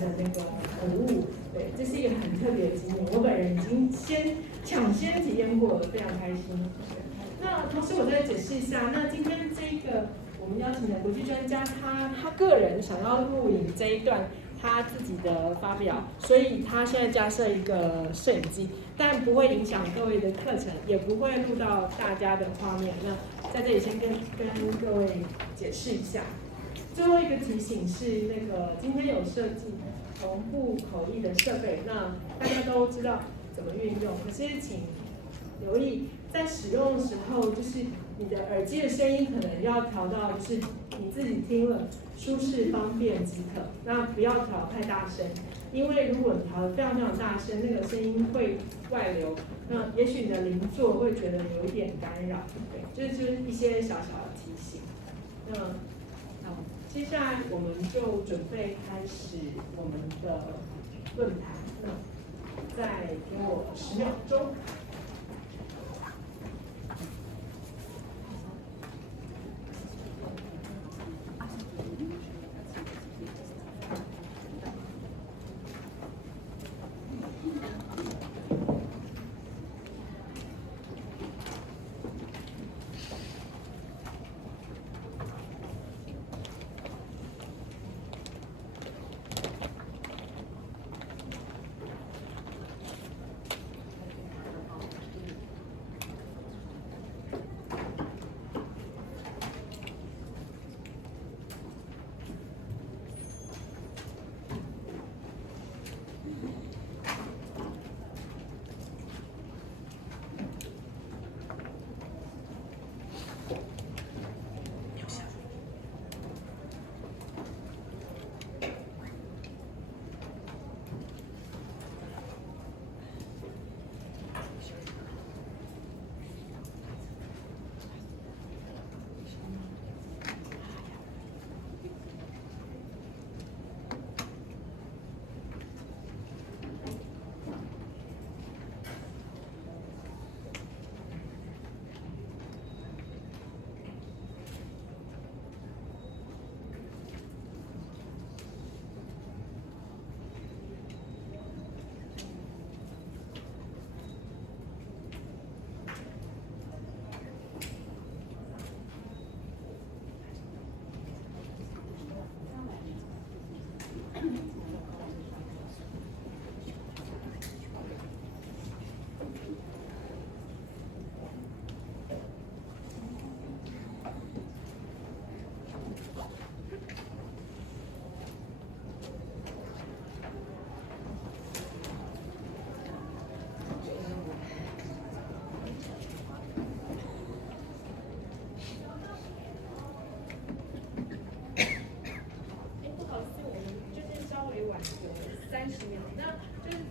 的那个服务。对，这是一个很特别的经验，我本人已经抢先体验过了，非常开心。那同时我再解释一下，那今天这一个我们邀请的国际专家，他个人想要录影这一段他自己的发表，所以他现在加设一个摄影机，但不会影响各位的课程，也不会录到大家的画面。那在这里先跟各位解释一下。最后一个提醒是，那个今天有设计同步口译的设备，那大家都知道怎么运用，可是请留意在使用的时候，就是你的耳机的声音可能要调到就是你自己听了舒适方便即可，那不要调太大声，因为如果你调得非常非常大声，那个声音会外流，那也许你的邻座会觉得有一点干扰，对，就是一些小小的提醒。那接下来我们就准备开始我们的论坛，那再给我10秒钟。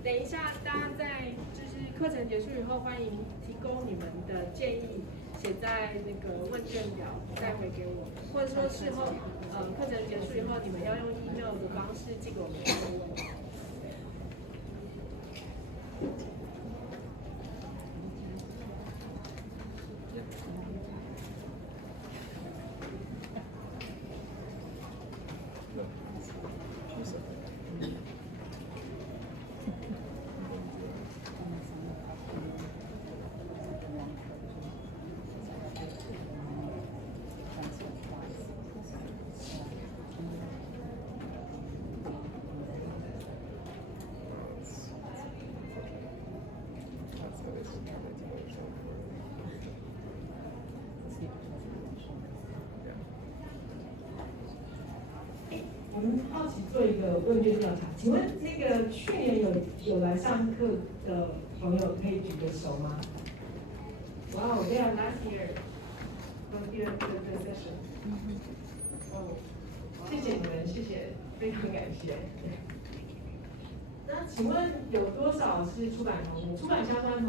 等一下，大家在就是课程结束以后，欢迎提供你们的建议，写在那个问卷表带回给我，或者说事后课程结束以后，你们要用 email 的方式寄给我们提问。我们好奇做一个问卷调查，请问这个去年有来上课的朋友可以举个手吗？哇哦 they are last year from the session。哦，谢谢你们，谢谢，非常感谢。那请问有多少是出版同业？出版相关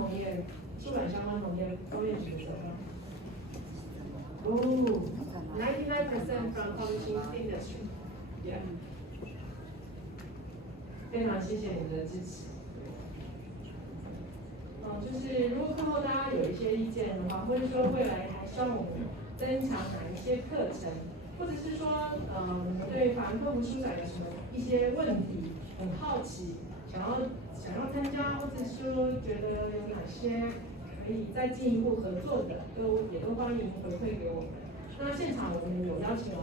同业都愿举手吗？哦 ，99% from publishing industry。非常谢谢你们的支持。就是如果课后大家有一些意见的话，或者说未来还希望我们增强哪一些课程，或者是说对法兰克福书展有什么一些问题，很好奇，想要参加，或者说觉得有哪些可以再进一步合作的，也都欢迎回馈给我们。那现场我们有邀请了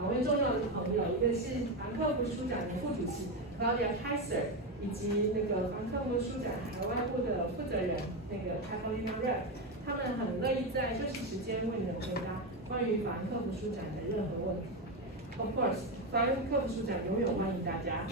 2位重要的朋友，一个是凡客福书展的副主席 Claudia Kaiser， 以及那个凡客福书展海外部的负责人那个 Taiwan Rep， 他们很乐意在休息时间为你们回答关于凡客福书展的任何问题。Of course， 凡客福书展永远欢迎大家。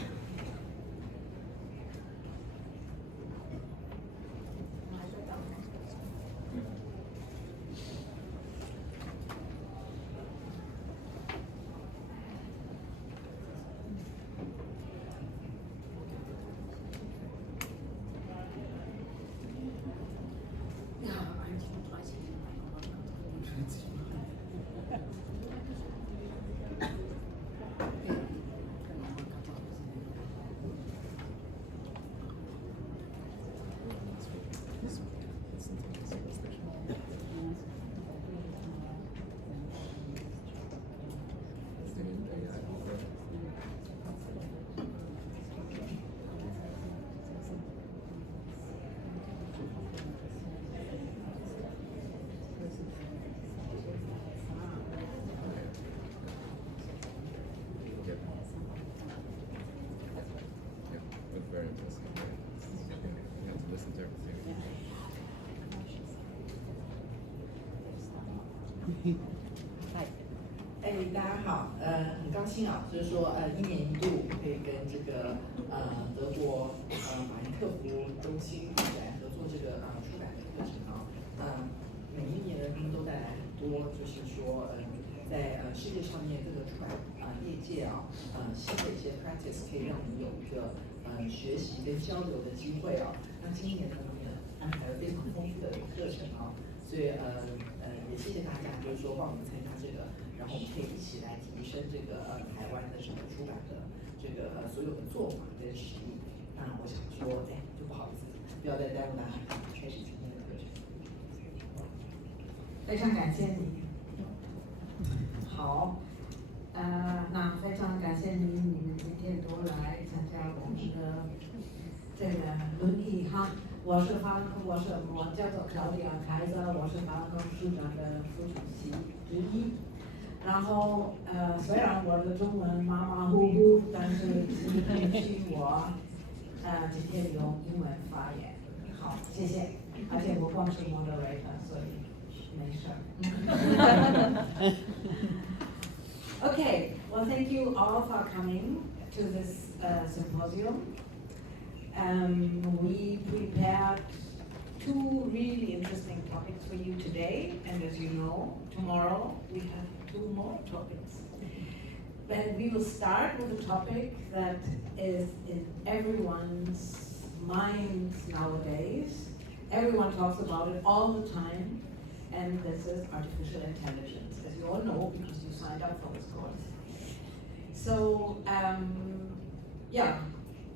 大家好，很高兴啊，就是说1年1度可以跟这个德国法兰克福中心来合作这个出版的课程啊，每一年呢他们都带来很多，就是说在世界上面这个出版业界新的一些 practice 可以让我们有一个学习跟交流的机会啊。那今年呢他们安排了非常丰富的课程啊，所以也谢谢大家，就是说帮我们参加这个。然后我们可以一起来提升这个台湾的整个出版的这个所有的做法跟实力。那我想说，就不好意思，不要再耽误大家，开始今天的课程。非常感谢你。好，那非常感谢你们今天都来参加我们的这个轮椅哈。我叫做 Claudia Kaiser， 我是法兰克福书展的副主席之一。然后虽然我的中文马马虎虎，但是请允许我今天用英文发言。好，谢谢。而且我光是 moderator， 所以没事。Okay, well, thank you all for coming to this symposium. We prepared 2 really interesting topics for you today, and as you know, tomorrow we have 2 more topics. But we will start with a topic that is in everyone's minds nowadays. Everyone talks about it all the time, and this is artificial intelligence, as you all know because you signed up for this course. So,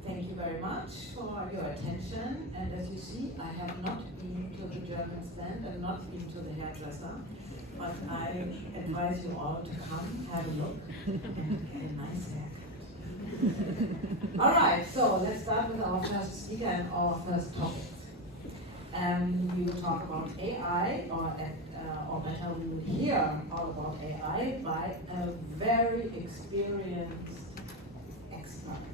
thank you very much for your attention. And as you see, I have not been to the German stand and not been to the hairdresser. But I advise you all to come, have a look, and get a nice haircut. All right, so let's start with our first speaker and our first topic. We will talk about AI, or better, we will hear all about AI by a very experienced expert.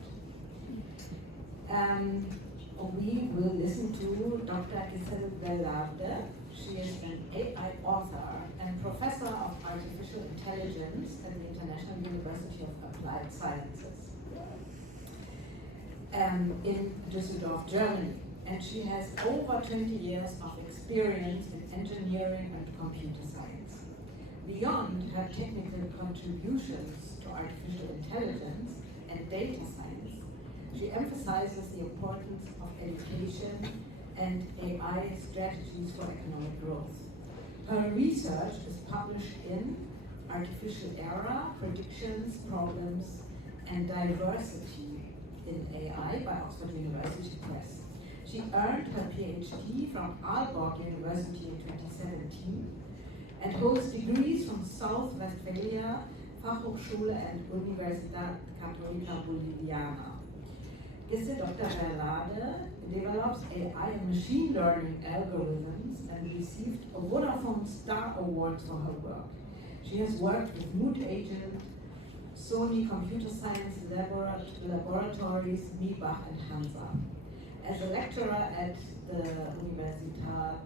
We will listen to Dr. Gissel Velarde. She is an AI author and professor of artificial intelligence at the International University of Applied Sciences in Düsseldorf, Germany. And she has over 20 years of experience in engineering and computer science. Beyond her technical contributions to artificial intelligence and data science, she emphasizes the importance of education and AI strategies for economic growth. Her research is published in Artificial Era, Predictions, Problems, and Diversity in AI by Oxford University Press. She earned her PhD from Aalborg University in 2017 and holds degrees from South Westphalia Fachhochschule and Universidad Católica Boliviana. Gissel, Dr. Velarde, develops AI and machine learning algorithms and received a Vodafone Star Award for her work. She has worked with Mood Agent, Sony Computer Science Laboratories, Miebach and Hansa. As a lecturer at the Universitat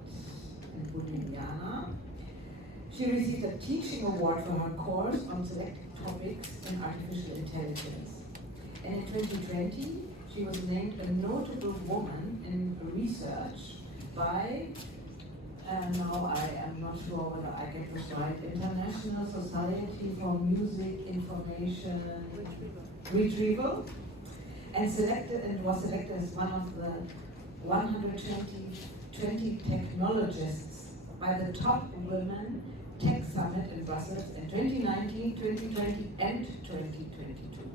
Ljubljana, she received a teaching award for her course on selected topics in artificial intelligence. And in 2020, she was named a notable woman in research by, now I am not sure whether I get this right, International Society for Music Information Retrieval, and was selected as one of the 120 technologists by the Top Women Tech Summit in Brussels in 2019, 2020, and 2022.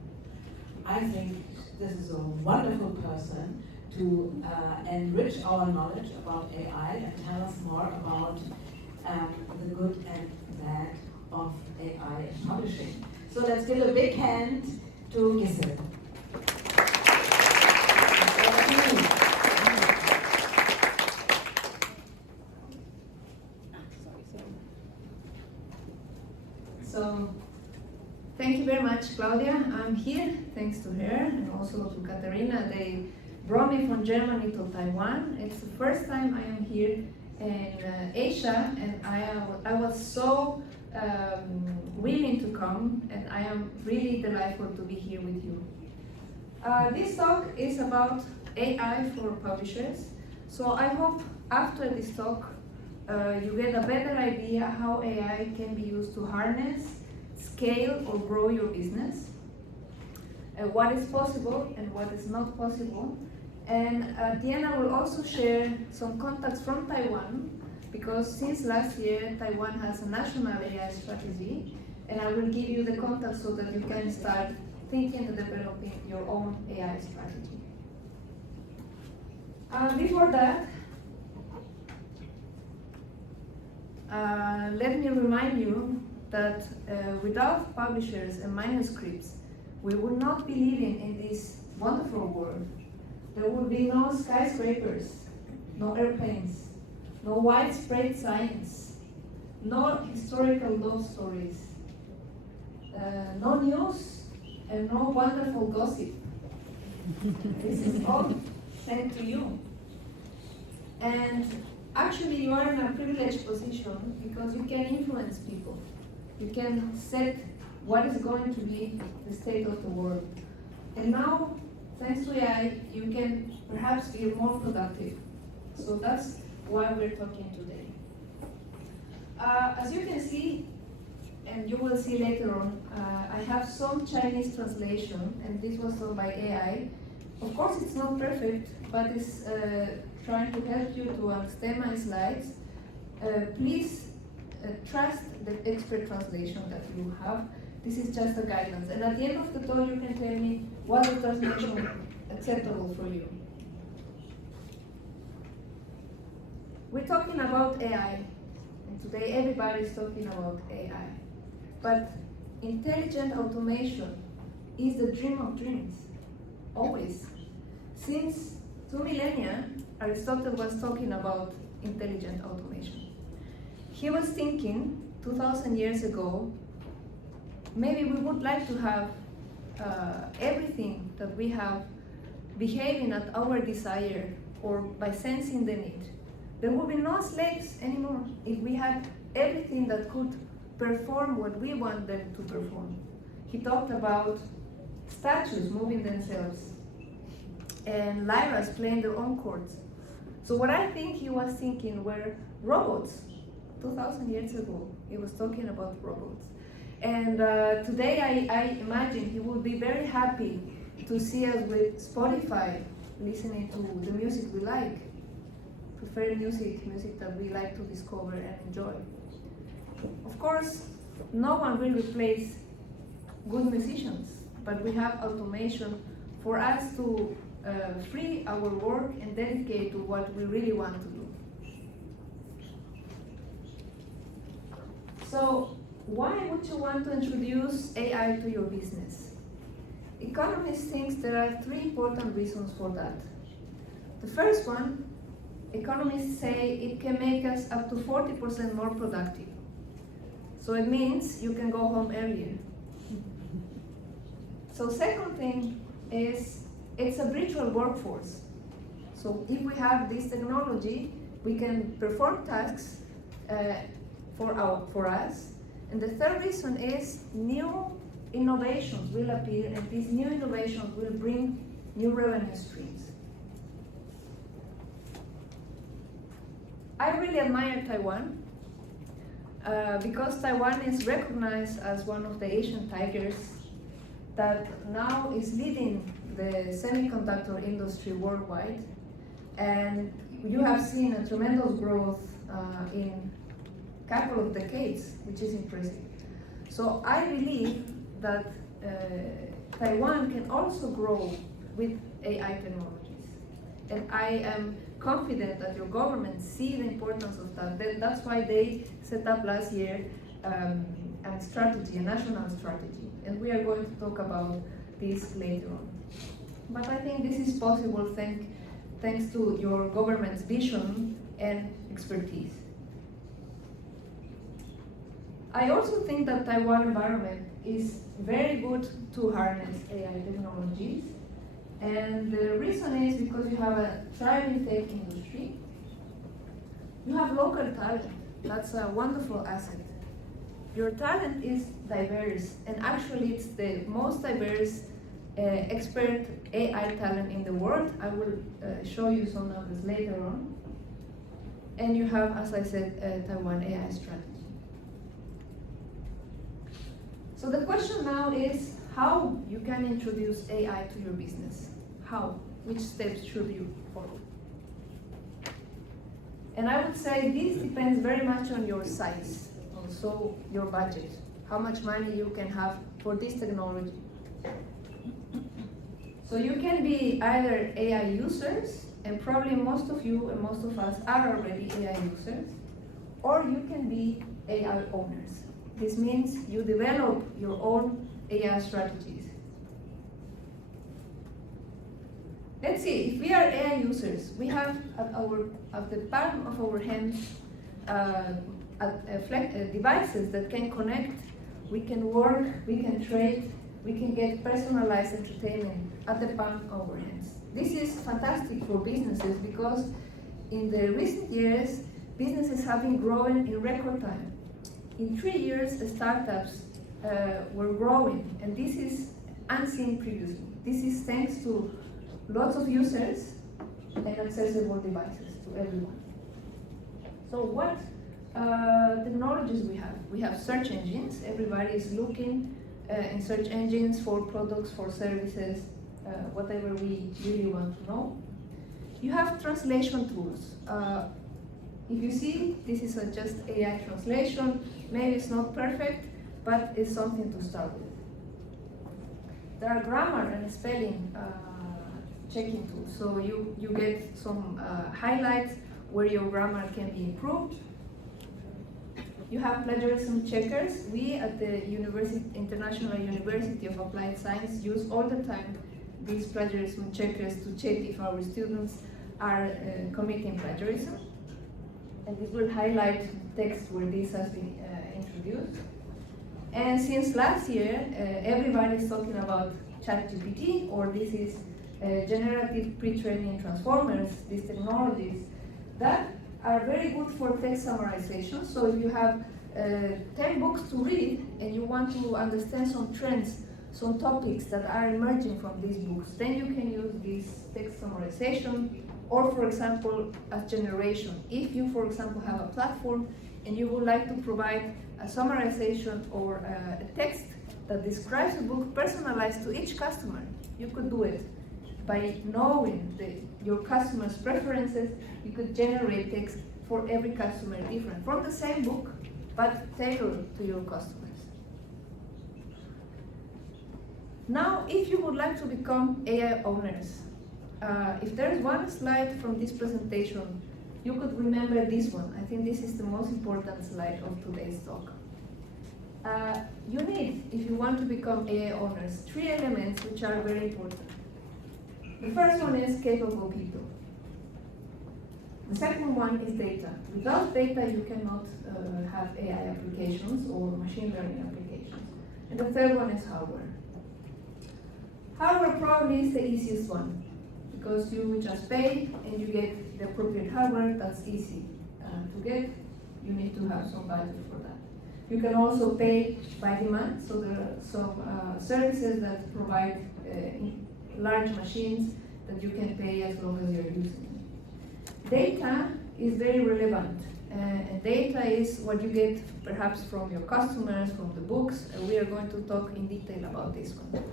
I think this is a wonderful person to enrich our knowledge about AI and tell us more about the good and bad of AI publishing. So let's give a big hand to Gissel. So, thank you very much, Claudia. I'm here thanks to her and also to Katerina. They brought me from Germany to Taiwan. It's the first time I am here in Asia, and I was so willing to come, and I am really delightful to be here with you. This talk is about AI for publishers. So I hope after this talk you get a better idea how AI can be used to harness, scale, or grow your business, what is possible and what is not possible. And at the end I will also share some contacts from Taiwan, because since last year Taiwan has a national AI strategy, and I will give you the contacts so that you can start thinking and developing your own AI strategy. Before that, let me remind you that without publishers and manuscripts, we would not be living in this wonderful world. There would be no skyscrapers, no airplanes, no widespread science, no historical love stories, no news, and no wonderful gossip. This is all thanks to you. And actually, you are in a privileged position because you can influence people. You can set what is going to be the state of the world. And now, thanks to AI, you can perhaps be more productive. So that's why we're talking today. As you can see, and you will see later on, I have some Chinese translation, and this was done by AI. Of course, it's not perfect, but it's trying to help you to understand my slides. Please trust the expert translation that you have. This is just a guidance. And at the end of the talk, you can tell me what the translation acceptable for you. We're talking about AI, and today everybody is talking about AI. But intelligent automation is the dream of dreams, always. Since 2 millennia, Aristotle was talking about intelligent automation. He was thinking 2,000 years ago, maybe we would like to have everything that we have behaving at our desire or by sensing the need. There would be no slaves anymore if we had everything that could perform what we want them to perform. He talked about statues moving themselves and lyras playing their own chords. So what I think he was thinking were robots. 2,000 years ago, he was talking about robots. And today I imagine he would be very happy to see us with Spotify, listening to the music we like, prefer music that we like to discover and enjoy. Of course, no one will replace good musicians, but we have automation for us to free our work and dedicate to what we really want to do. So, why would you want to introduce AI to your business? Economists think there are three important reasons for that. The first one, economists say it can make us up to 40% more productive. So it means you can go home earlier. So second thing is it's a virtual workforce. So if we have this technology, we can perform tasks for us. And the third reason is new innovations will appear, and these new innovations will bring new revenue streams. I really admire Taiwan because Taiwan is recognized as one of the Asian tigers that now is leading the semiconductor industry worldwide. And you have seen a tremendous growth in a couple of decades, which is impressive. So I believe that Taiwan can also grow with AI technologies. And I am confident that your government see the importance of that. That's why they set up last year a strategy, a national strategy. And we are going to talk about this later on. But I think this is possible thanks to your government's vision and expertise. I also think that Taiwan environment is very good to harness AI technologies. And the reason is because you have a thriving tech industry. You have local talent. That's a wonderful asset. Your talent is diverse, and actually it's the most diverse expert AI talent in the world. I will show you some numbers later on. And you have, as I said, a Taiwan AI strategy. So the question now is how you can introduce AI to your business. How? Which steps should you follow? And I would say this depends very much on your size, also your budget, how much money you can have for this technology. So you can be either AI users, and probably most of you and most of us are already AI users, or you can be AI owners. This means you develop your own AI strategies. Let's see, if we are AI users, we have at the palm of our hands devices that can connect, we can work, we can trade, we can get personalized entertainment at the palm of our hands. This is fantastic for businesses because in the recent years, businesses have been growing in record time. In 3 years, the startups were growing, and this is unseen previously. This is thanks to lots of users and accessible devices to everyone. So what technologies we have? We have search engines. Everybody is looking in search engines for products, for services, whatever we really want to know. You have translation tools. If you see, this is just AI translation. Maybe it's not perfect, but it's something to start with. There are grammar and spelling checking tools. So you get some highlights where your grammar can be improved. You have plagiarism checkers. We at the International University of Applied Science use all the time these plagiarism checkers to check if our students are committing plagiarism. And this will highlight text where this has been introduced. And since last year, everybody is talking about ChatGPT, or this is generative pre-training transformers, these technologies that are very good for text summarization. So if you have 10 books to read and you want to understand some trends, some topics that are emerging from these books, then you can use this text summarization, or for example, as generation. If you, for example, have a platform and you would like to provide a summarization or a text that describes a book personalized to each customer, you could do it. By knowing your customer's preferences, you could generate text for every customer different, from the same book, but tailored to your customers. Now, if you would like to become AI owners, if there is one slide from this presentation, you could remember this one. I think this is the most important slide of today's talk. You need, if you want to become AI owners, 3 elements which are very important. The first one is capable people. The second one is data. Without data, you cannot have AI applications or machine learning applications. And the third one is hardware. Hardware probably is the easiest one, because you just pay and you get the appropriate hardware. That's easy to get. You need to have some budget for that. You can also pay by demand, so there are some services that provide large machines that you can pay as long as you're using them. Data is very relevant, and data is what you get perhaps from your customers, from the books, and we are going to talk in detail about this one.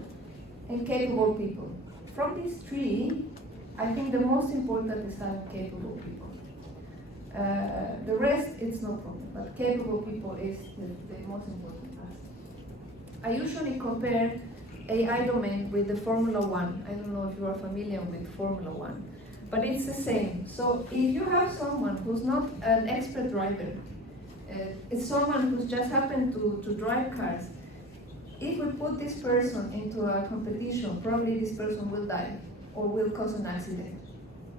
And capable people. From these 3, I think the most important is having capable people. The rest, it's no problem, but capable people is the most important aspect. I usually compare AI domain with the Formula 1. I don't know if you are familiar with Formula 1, but it's the same. So if you have someone who's not an expert driver, it's someone who's just happened to drive cars, if we put this person into a competition, probably this person will die or will cause an accident.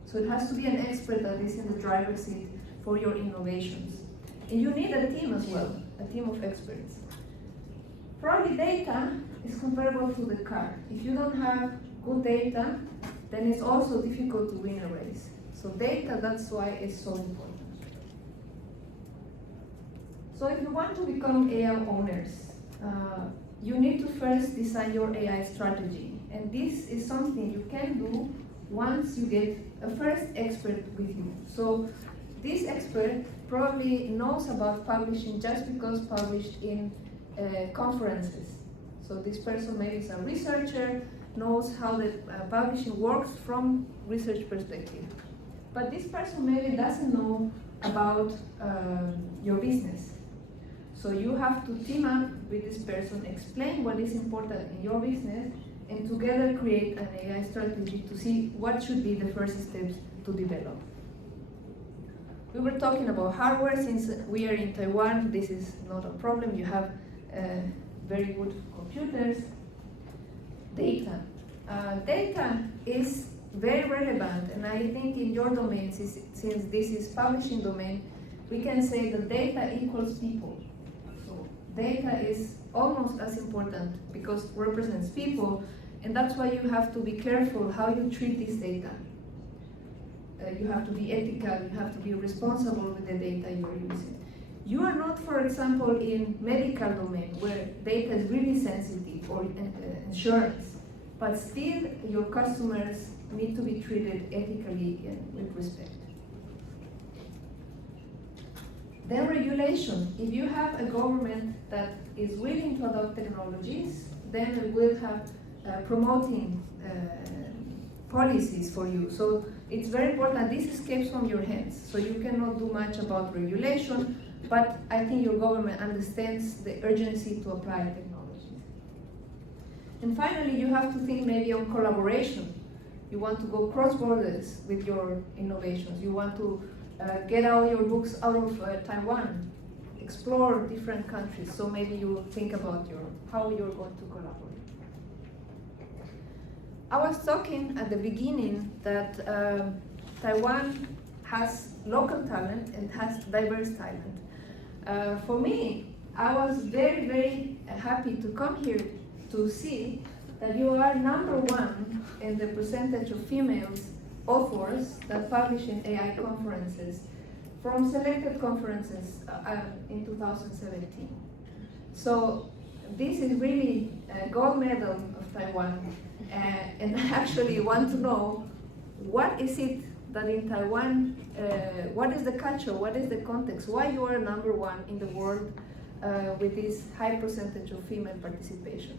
So it has to be an expert that is in the driver's seat for your innovations. And you need a team as well, a team of experts. Probably data is comparable to the car. If you don't have good data, then it's also difficult to win a race. So data, that's why it's so important. So if you want to become AI owners, you need to first design your AI strategy. And this is something you can do once you get a first expert with you. So this expert probably knows about publishing just because published in conferences. So this person maybe is a researcher, knows how the publishing works from research perspective. But this person maybe doesn't know about your business. So you have to team up with this person, explain what is important in your business, and together create an AI strategy to see what should be the first steps to develop. We were talking about hardware. Since we are in Taiwan, this is not a problem. You have very good computers. Data. Data is very relevant, and I think in your domain, since this is publishing domain, we can say that data equals people. So data is almost as important because it represents people, and that's why you have to be careful how you treat this data. You have to be ethical, you have to be responsible with the data you're using. You are not, for example, in medical domain where data is really sensitive, or insurance, but still your customers need to be treated ethically and with respect. Then regulation. If you have a government that is willing to adopt technologies, then we will have promoting policies for you. So it's very important. This escapes from your hands. So you cannot do much about regulation, but I think your government understands the urgency to apply technologies. And finally, you have to think maybe on collaboration. You want to go cross borders with your innovations. You want to get all your books out of Taiwan, explore different countries. So maybe you will think about how you're going to collaborate. I was talking at the beginning that Taiwan has local talent and has diverse talent. For me, I was very, very happy to come here to see that you are #1 in the percentage of females authors that publish in AI conferences from selected conferences in 2017. So this is really a gold medal of Taiwan. And I actually want to know, what is it that in Taiwan, what is the culture, what is the context, why you are #1 in the world with this high percentage of female participation?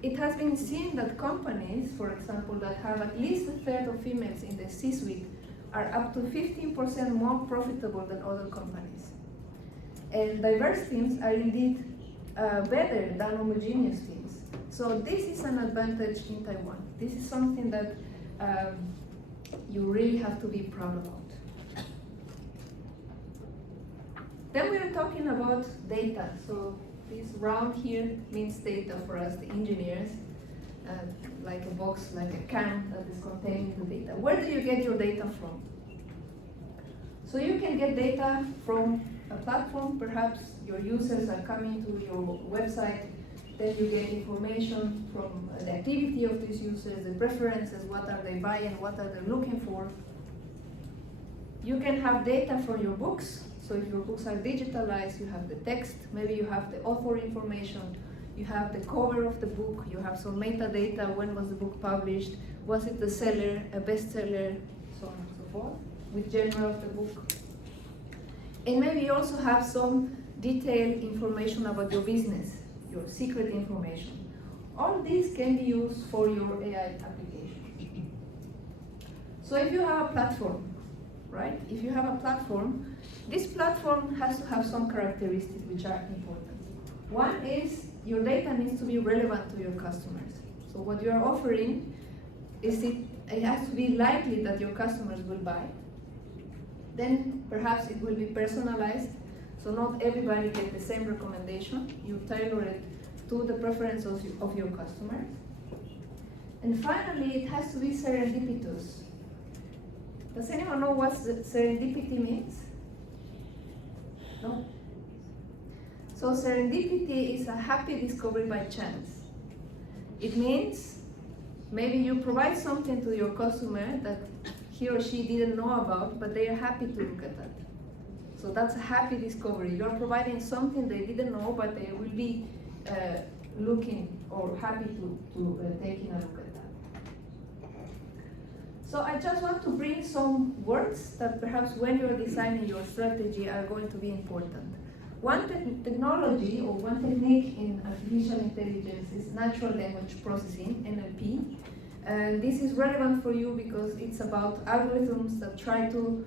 It has been seen that companies, for example, that have at least a third of females in the C-suite are up to 15% more profitable than other companies. And diverse teams are indeed better than homogeneous teams. So this is an advantage in Taiwan. This is something that you really have to be proud about. Then we are talking about data. So This round here means data for us, the engineers, like a box, like a can that is containing the data. Where do you get your data from? So you can get data from a platform. Perhaps your users are coming to your website, then you get information from the activity of these users, the preferences, what are they buying, what are they looking for. You can have data from your books. So if your books are digitalized, you have the text, maybe you have the author information, you have the cover of the book, you have some metadata, when was the book published, was it the seller, a bestseller, so on and so forth, with genre of the book. And maybe you also have some detailed information about your business, your secret information. All these can be used for your AI application. So if you have a platform, right? If you have a platform, this platform has to have some characteristics which are important. One is your data needs to be relevant to your customers. So what you are offering is it has to be likely that your customers will buy. Then perhaps it will be personalized, so not everybody gets the same recommendation. You tailor it to the preferences of your customers. And finally, it has to be serendipitous. Does anyone know what serendipity means? No? So serendipity is a happy discovery by chance. It means maybe you provide something to your customer that he or she didn't know about, but they are happy to look at that. So that's a happy discovery. You're providing something they didn't know, but they will be looking or happy to taking a look at that. So I just want to bring some words that perhaps when you're designing your strategy are going to be important. One technology or one technique in artificial intelligence is natural language processing, NLP. And this is relevant for you because it's about algorithms that try to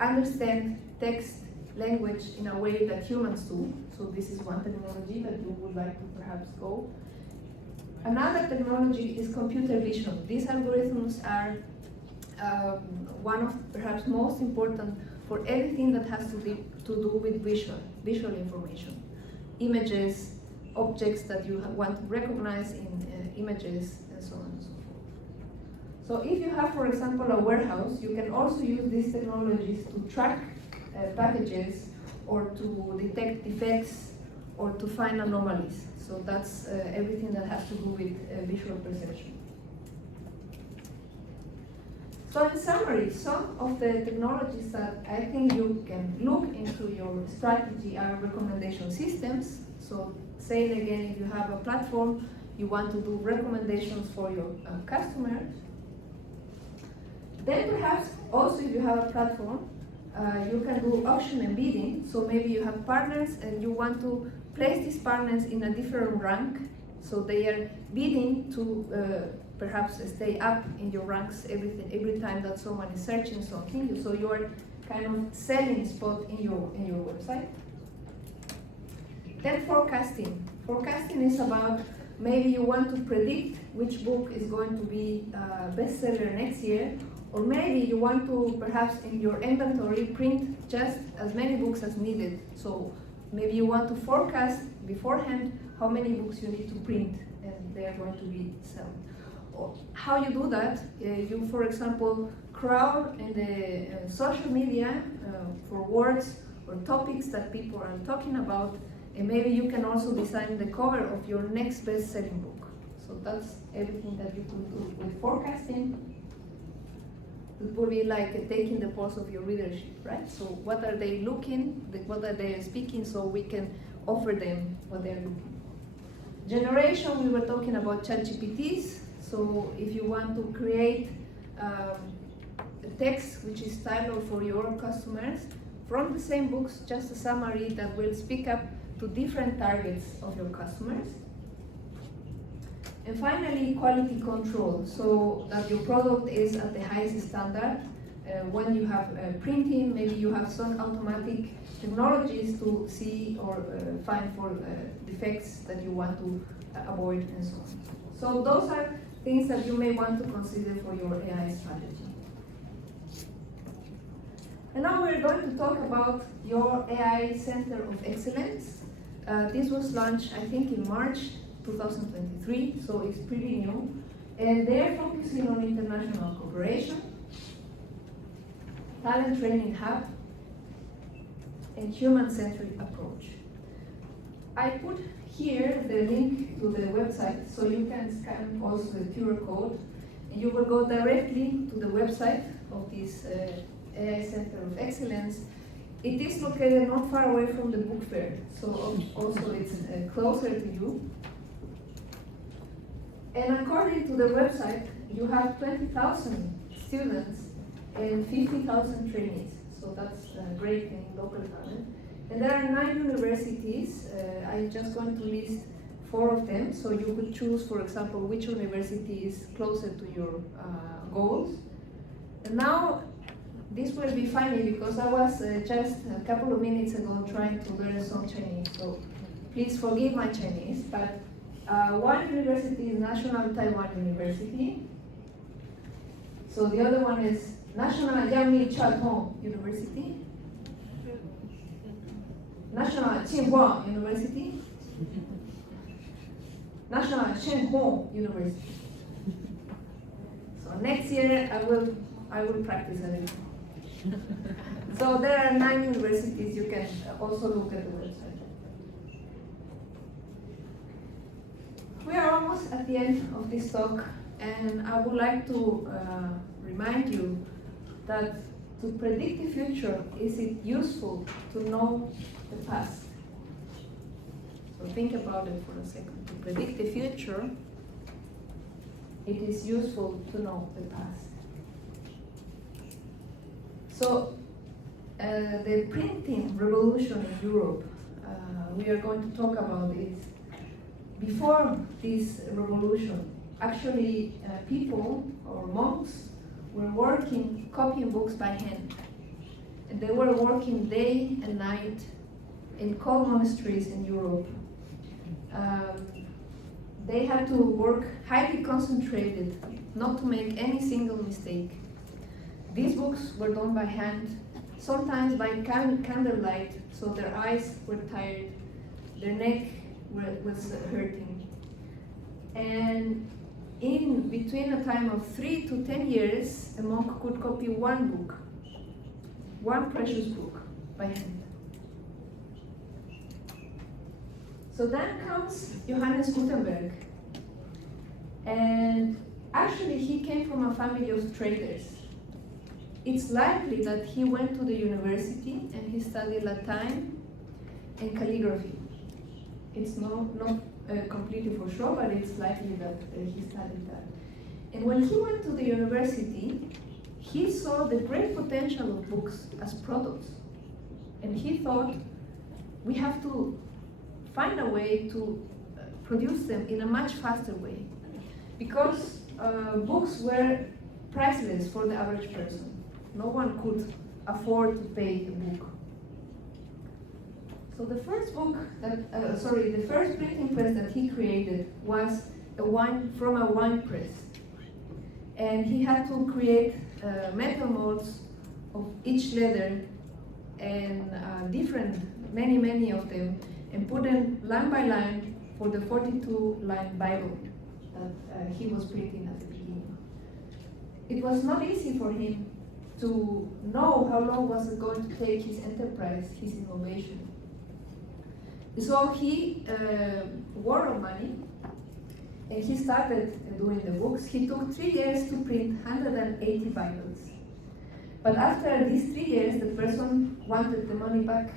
understand text language in a way that humans do. So this is one technology that you would like to perhaps go. Another technology is computer vision. These algorithms are one of perhaps most important for everything that has to do with visual information. Images, objects that you want to recognize in images, and so on and so forth. So if you have, for example, a warehouse, you can also use these technologies to track packages or to detect defects or to find anomalies. So that's everything that has to do with visual perception. So in summary, some of the technologies that I think you can look into your strategy are recommendation systems. So saying again, if you have a platform, you want to do recommendations for your customers. Then perhaps also if you have a platform, you can do auction and bidding. So maybe you have partners and you want to place these partners in a different rank. So they are bidding to perhaps stay up in your ranks every time that someone is searching something. So you are kind of selling spot in your website. Then forecasting. Forecasting is about maybe you want to predict which book is going to be bestseller next year, or maybe you want to perhaps in your inventory print just as many books as needed. So maybe you want to forecast beforehand how many books you need to print and they are going to be sold. How you do that? You, for example, crawl in the social media for words or topics that people are talking about, and maybe you can also design the cover of your next best-selling book. So that's everything that you can do with forecasting. It will be like taking the pulse of your readership, right? So what are they looking, what are they speaking, so we can offer them what they're looking for. Generation, we were talking about ChatGPTs. So if you want to create a text which is tailored for your customers, from the same books, just a summary that will speak up to different targets of your customers. And finally, quality control, so that your product is at the highest standard. When you have printing, maybe you have some automatic technologies to see or find for defects that you want to avoid and so on. So those are things that you may want to consider for your AI strategy. And now we're going to talk about your AI Center of Excellence. This was launched, I think, in March 2023, so it's pretty new. And they're focusing on international cooperation, talent training hub, and human-centric approach. I put here the link to the website, so you can scan also the QR code, and you will go directly to the website of this AI Center of Excellence. It is located not far away from the book fair, so also it's closer to you. And according to the website, you have 20,000 students and 50,000 trainees. So that's great in local talent. And there are 9 universities. I'm just going to list 4 of them. So you could choose, for example, which university is closer to your goals. And now, this will be funny because I was just a couple of minutes ago trying to learn some Chinese. So please forgive my Chinese. But one university is National Taiwan University. So the other one is National Yangmi Chiao University, National Tsinghua University, National Shenhong University. So next year I will practice a little. So there are 9 universities. You can also look at the website. We are almost at the end of this talk, and I would like to remind you that to predict the future, is it useful to know the past? So think about it for a second. To predict the future, it is useful to know the past. So the printing revolution in Europe, we are going to talk about this. Before this revolution, actually people or monks were working, copying books by hand. And they were working day and night in cold monasteries in Europe. They had to work highly concentrated, not to make any single mistake. These books were done by hand, sometimes by candlelight, so their eyes were tired, their neck was hurting. And in between a time of 3 to 10 years, a monk could copy one book, one precious book by hand. So then comes Johannes Gutenberg. And actually he came from a family of traders. It's likely that he went to the university and he studied Latin and calligraphy. It's not completely for sure, but it's likely that he studied that. And when he went to the university, he saw the great potential of books as products. And he thought, we have to find a way to produce them in a much faster way. Because books were priceless for the average person. No one could afford to pay a book. So the first book that, the first printing press that he created was from a wine press. And he had to create metal molds of each letter and many of them, and put them line by line for the 42-line Bible that he was printing at the beginning. It was not easy for him to know how long was it going to take his enterprise, his innovation. So he borrowed money and he started doing the books. He took 3 years to print 180 Bibles. But after these 3 years, the person wanted the money back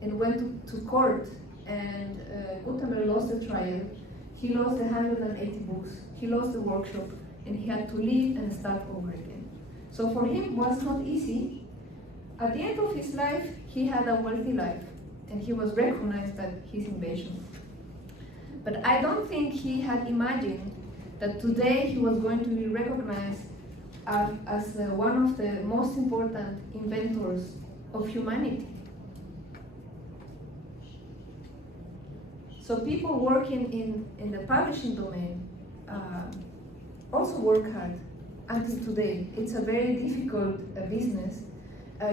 and went to court, and Gutenberg lost the trial. He lost the 180 books. He lost the workshop, and he had to leave and start over again. So for him, it was not easy. At the end of his life, he had a wealthy life, and he was recognized as his invention. But I don't think he had imagined that today he was going to be recognized as one of the most important inventors of humanity. So people working in the publishing domain also work hard until today. It's a very difficult business.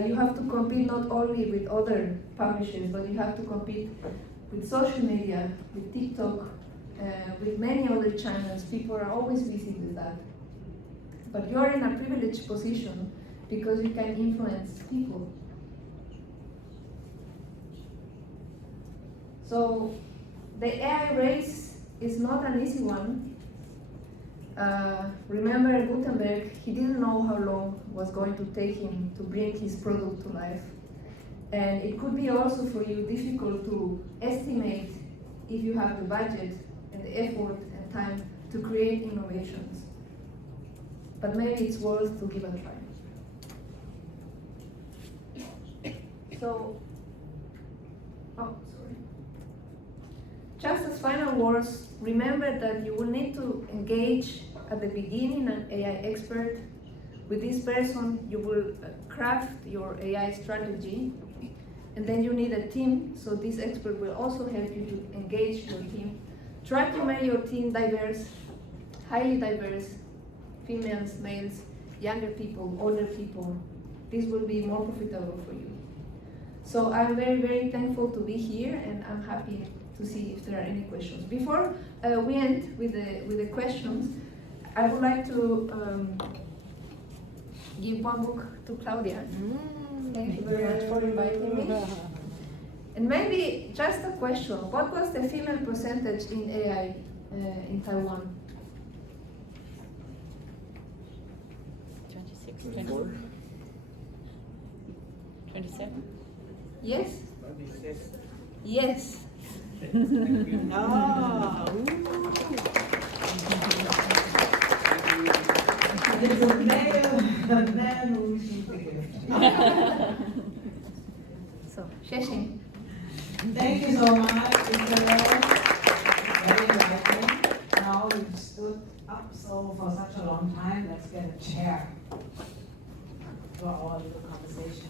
You have to compete not only with other publishers, but you have to compete with social media, with TikTok, with many other channels. People are always busy with that. But you are in a privileged position because you can influence people. So the AI race is not an easy one. Remember Gutenberg, he didn't know how long it was going to take him to bring his product to life. And it could be also for you difficult to estimate if you have the budget and the effort and time to create innovations. But maybe it's worth to give a try. So, just as final words, remember that you will need to engage at the beginning an AI expert. With this person, you will craft your AI strategy, and then you need a team, so this expert will also help you to engage your team. Try to make your team diverse, highly diverse, females, males, younger people, older people. This will be more profitable for you. So I'm very, very thankful to be here, and I'm happy to see if there are any questions. Before we end with the questions, I would like to give one book to Claudia. Thank you very much for inviting me. And maybe just a question: what was the female percentage in AI in Taiwan? 26, 24, 27. Yes. Yes. Ah, There's a man who received the gift. So, 谢谢. Thank you so much, Gissel. Very enlightening. Now you've stood up so for such a long time, let's get a chair for our little conversation.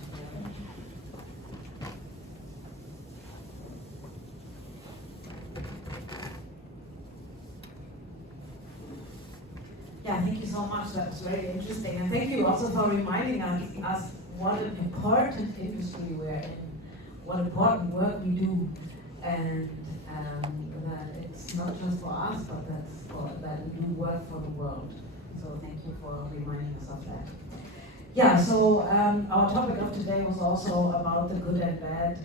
Yeah, thank you so much. That was very interesting. And thank you also for reminding us what an important industry we're in, what important work we do, and that it's not just for us, but that we do work for the world. So thank you for reminding us of that. Yeah, so our topic of today was also about the good and bad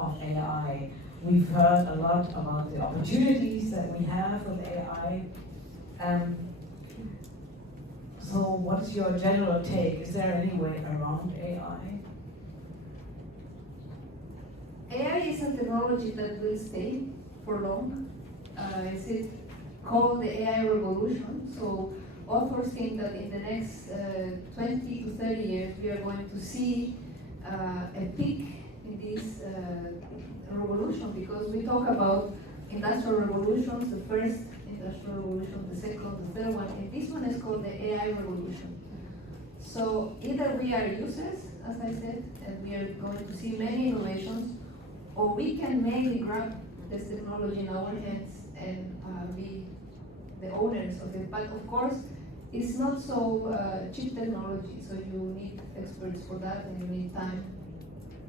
of AI. We've heard a lot about the opportunities that we have with AI. So what's your general take? Is there any way around AI? AI is a technology that will stay for long. Is it called the AI revolution? So authors think that in the next 20 to 30 years we are going to see a peak in this revolution, because we talk about industrial revolutions, the first industrial revolution, the second, the third one, and this one is called the AI revolution. So either we are users, as I said, and we are going to see many innovations, or we can mainly grab this technology in our hands and be the owners of it. But of course, it's not so cheap technology, so you need experts for that and you need time,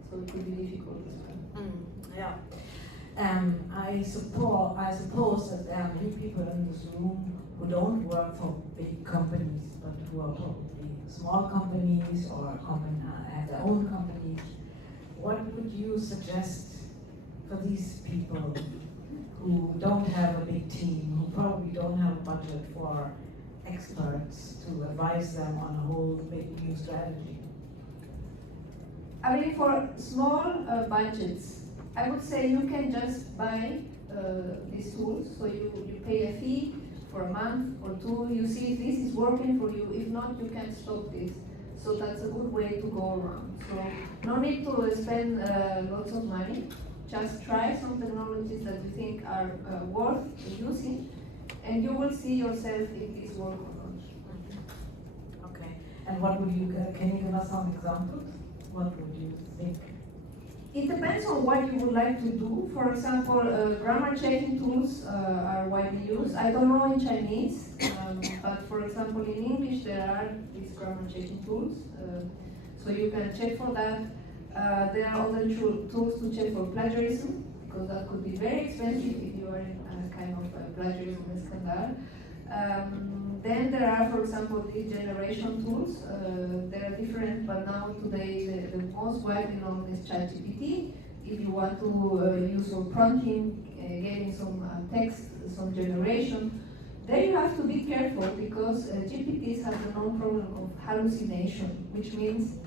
so it could be difficult as well. Yeah. I suppose that there are many people in this room who don't work for big companies, but who are probably small companies or have their own companies. What would you suggest for these people who don't have a big team, who probably don't have a budget for experts to advise them on a whole big new strategy? I mean, for small budgets, I would say you can just buy these tools. So you pay a fee for a month or two. You see if this is working for you. If not, you can stop this. So that's a good way to go around. So no need to spend lots of money. Just try some technologies that you think are worth using, and you will see yourself if this works or not. Okay. And what would you? Can you give us some examples? What would you think? It depends on what you would like to do. For example, grammar checking tools are widely used. I don't know in Chinese, but for example in English there are these grammar checking tools. So you can check for that. There are other tools to check for plagiarism. because that could be very expensive if you are in a kind of plagiarism scandal. Then there are, for example, these generation tools. They are different, but now today the most widely known is ChatGPT. If you want to use some prompting, getting some text, some generation, then you have to be careful because GPTs have the known problem of hallucination, which means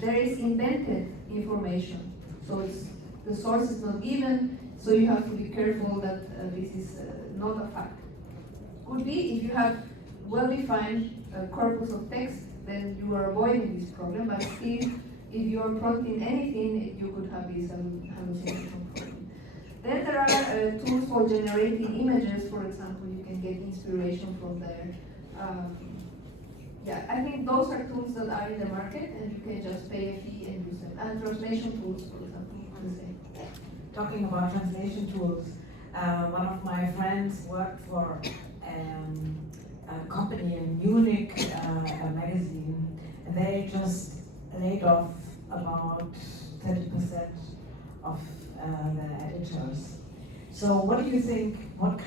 there is invented information. So the source is not given, so you have to be careful that this is not a fact. Could be if you have well-defined corpus of text, then you are avoiding this problem, but still, if you are prompting anything, you could have this hallucination problem. Then there are tools for generating images, for example, you can get inspiration from there. Yeah, I think those are tools that are in the market and you can just pay a fee and use them. And translation tools, for example, the same. Talking about translation tools, one of my friends worked for a company in Munich, a magazine, and they just laid off about 30% of the editors. So what do you think, what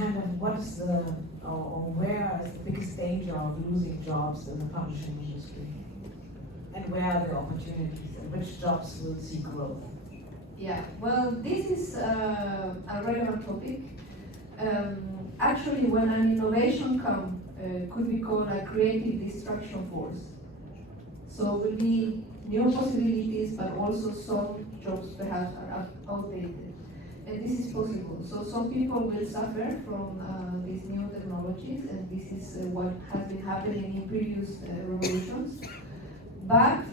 is the, or where is the biggest danger of losing jobs in the publishing industry? And where are the opportunities and which jobs will see growth? Yeah, well, this is a relevant topic. Actually, when an innovation comes, could be called a creative destruction force. So it will be new possibilities, but also some jobs perhaps are outdated. And this is possible. So some people will suffer from these new technologies, and this is what has been happening in previous revolutions. But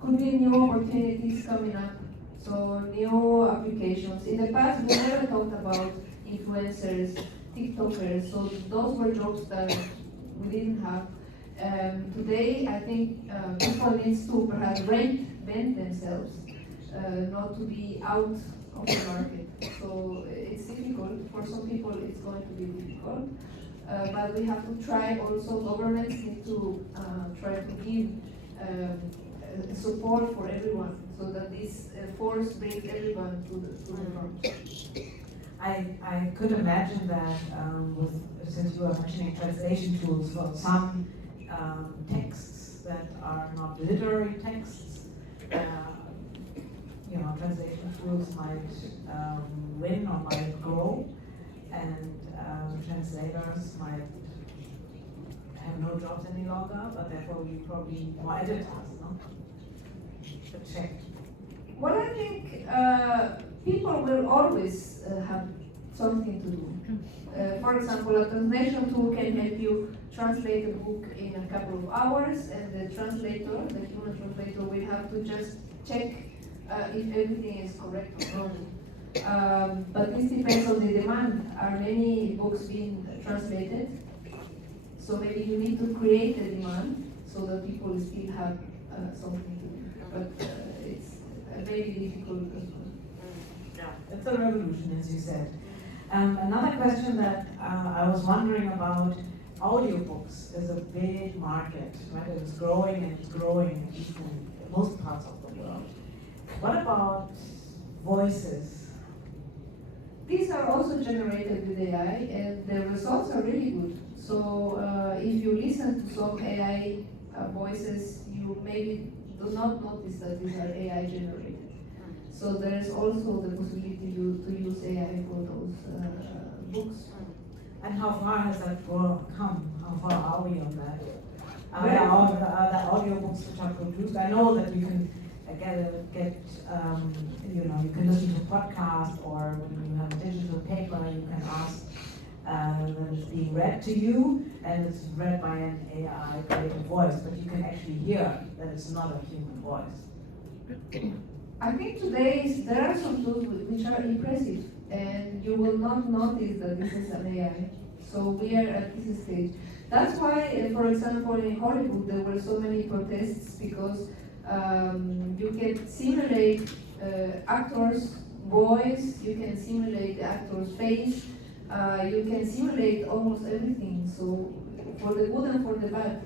could be new opportunities coming up. So new applications. In the past, we never talked about influencers, TikTokers. So those were jobs that we didn't have. Today, I think people need to perhaps reinvent themselves, not to be out of the market. So it's difficult. For some people, it's going to be difficult. But we have to try also, governments need to try to give support for everyone so that this force brings everyone to the front. I could imagine that since you are mentioning translation tools for some texts that are not literary texts, translation tools might win or might grow, and translators might have no jobs any longer, but therefore we probably more editors, no? To check. Well, I think people will always have something to do. For example, a translation tool can help you translate a book in a couple of hours, and the translator, the human translator, will have to just check if everything is correct or wrong. But this depends on the demand. Are many books being translated? So maybe you need to create a demand so that people still have something to do. But it's very difficult as well. Yeah, it's a revolution, as you said. Another question that I was wondering about, audiobooks is a big market, right? It's growing and it's growing in most parts of the world. What about voices? These are also generated with AI, and the results are really good. So if you listen to some AI voices, you maybe do not notice that these are AI generated. So there is also the possibility to use AI for those books. And how far has that come? How far are we on that? Are there audiobooks which are produced? I know that you can you can listen to podcasts, or when you have a digital paper, you can ask that it's being read to you, and it's read by an AI created voice, but you can actually hear that it's not a human voice. I think today there are some tools which are impressive, and you will not notice that this is an AI. So we are at this stage. That's why, for example, in Hollywood there were so many protests, because you can simulate actors' voice, you can simulate the actor's face, you can simulate almost everything. So for the good and for the bad.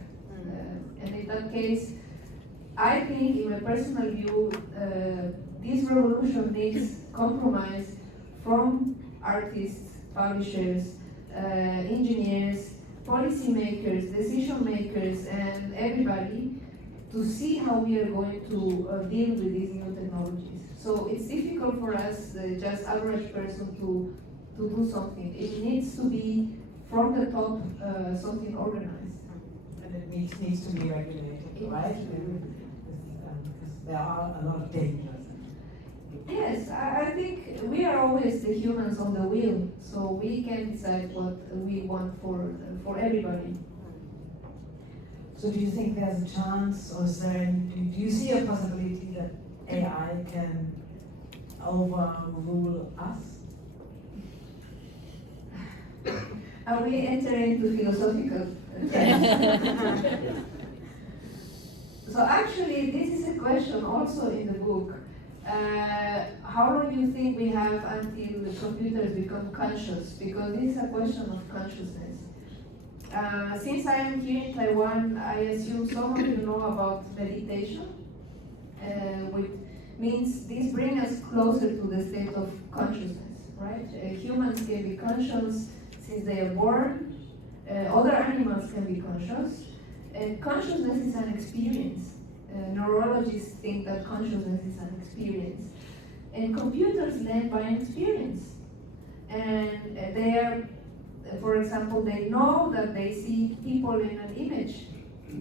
And in that case, I think, in my personal view, this revolution needs compromise from artists, publishers, engineers, policymakers, decision makers, and everybody to see how we are going to deal with these new technologies. So it's difficult for us, just average person, to do something. It needs to be from the top, something organized. And it needs to be regulated, right? Because there are a lot of dangers. Yes, I think we are always the humans on the wheel, so we can decide what we want for everybody. So do you think there's a chance, or do you see a possibility that AI can overrule us? Are we entering into philosophical? So actually, this is a question also in the book. How long do you think we have until the computers become conscious? Because this is a question of consciousness. Since I am here in Taiwan, I assume some of you know about meditation, which means this brings us closer to the state of consciousness, right? Humans can be conscious since they are born. Other animals can be conscious. Consciousness is an experience. Neurologists think that consciousness is an experience. And computers learn by experience. And they are, for example, they know that they see people in an image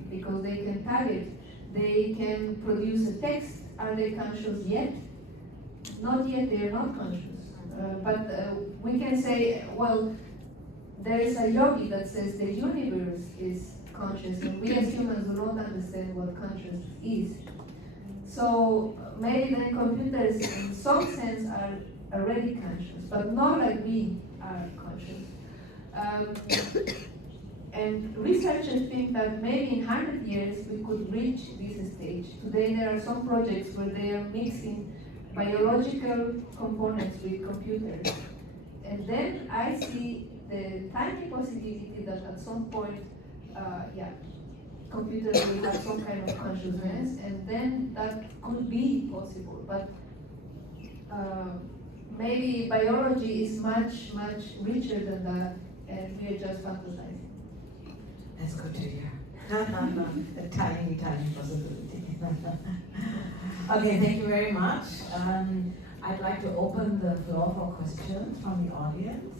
because they can tag it. They can produce a text. Are they conscious yet? Not yet, they are not conscious. But we can say, well, there is a yogi that says the universe is conscious, and we as humans do not understand what consciousness is. So maybe then computers in some sense are already conscious, but not like we are conscious. And researchers think that maybe in 100 years we could reach this stage. Today there are some projects where they are mixing biological components with computers. And then I see the tiny possibility that at some point, computers will have some kind of consciousness, and then that could be possible. But maybe biology is much, much richer than that, and we are just fantasizing. That's good to hear. A tiny, tiny possibility. Okay, thank you very much. I'd like to open the floor for questions from the audience.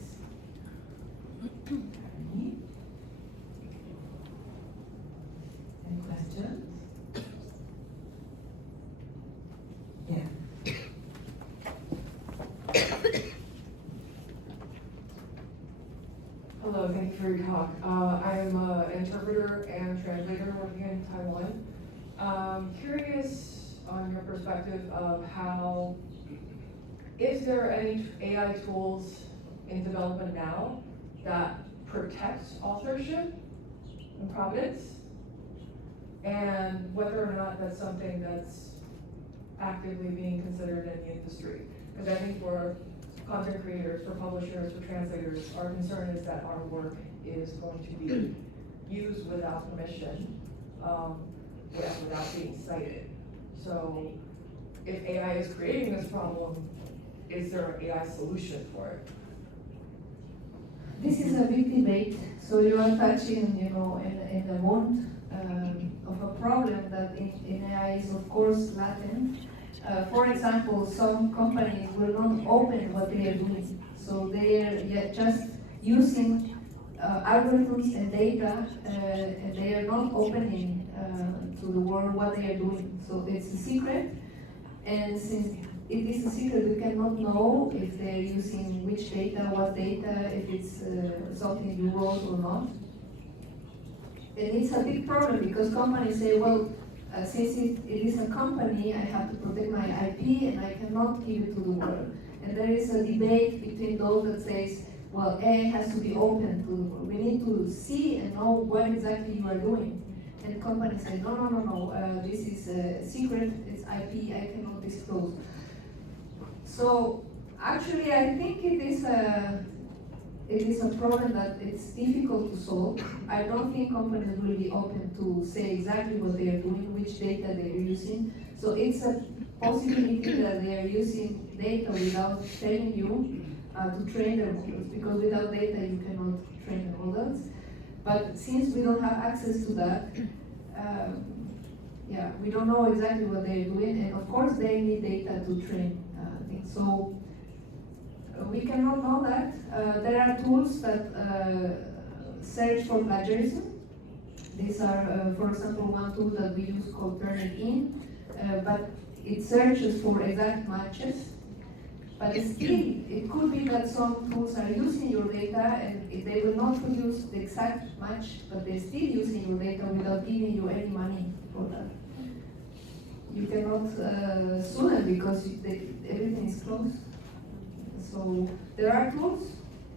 Any questions? Yeah. Hello, thank you for your talk. I am an interpreter and translator working in Taiwan. Curious on your perspective of how, is there any AI tools in development now that protects authorship and provenance, and whether or not that's something that's actively being considered in the industry? Because I think for content creators, for publishers, for translators, our concern is that our work is going to be used without permission, without being cited. So if AI is creating this problem, is there an AI solution for it? This is a big debate. So you are touching, in the wound of a problem that in AI is of course latent. For example, some companies will not open what they are doing. So they are just using algorithms and data, and they are not opening to the world what they are doing. So it's a secret, and since it is a secret, we cannot know if they're using which data, what data, if it's something you wrote or not. And it's a big problem because companies say, well, since it is a company, I have to protect my IP and I cannot give it to the world. And there is a debate between those that says, well, AI has to be open to the world. We need to see and know what exactly you are doing. And companies say, no, this is a secret, it's IP, I cannot disclose. So actually, I think it is a problem that it's difficult to solve. I don't think companies will be open to say exactly what they are doing, which data they are using. So it's a possibility that they are using data without telling you to train their models, because without data you cannot train the models. But since we don't have access to that, yeah, we don't know exactly what they're doing, and of course they need data to train things. So we cannot know that. There are tools that search for plagiarism. These are, for example, one tool that we use called Turnitin, but it searches for exact matches. But still, it could be that some tools are using your data and they will not produce the exact match, but they're still using your data without giving you any money for that. You cannot sue them because everything is closed. So there are tools,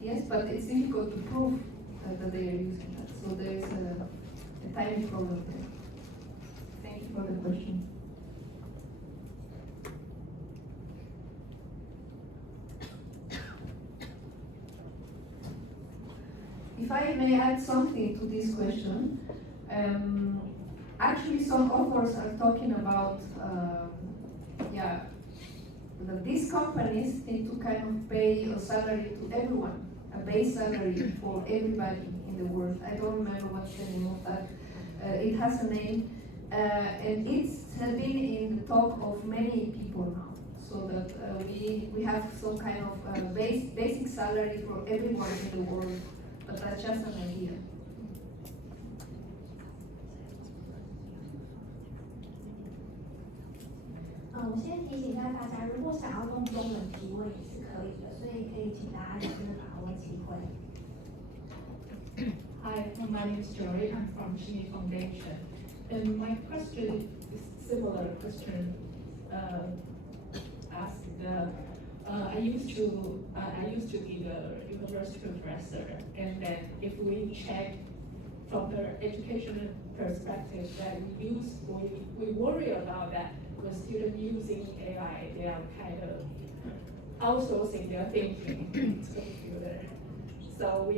yes, but it's difficult to prove that they are using that. So there is a tiny problem there. Thank you for the question. If I may add something to this question, actually some authors are talking about that these companies need to kind of pay a salary to everyone, a base salary for everybody in the world. I don't remember what's the name of that. It has a name, and it's been in the talk of many people now. So that we have some kind of basic salary for everyone in the world, but that's just an idea. 我先提醒一下大家，如果想要用中文提问也是可以的，所以可以请大家有这个把握机会。Hi, my name is Joy. I'm from Chile Foundation, and my question is similar question asked. I used to be a university professor, and then if we check from the educational perspective, that we worry about that. When students using AI, they are kind of outsourcing their thinking to the computer. So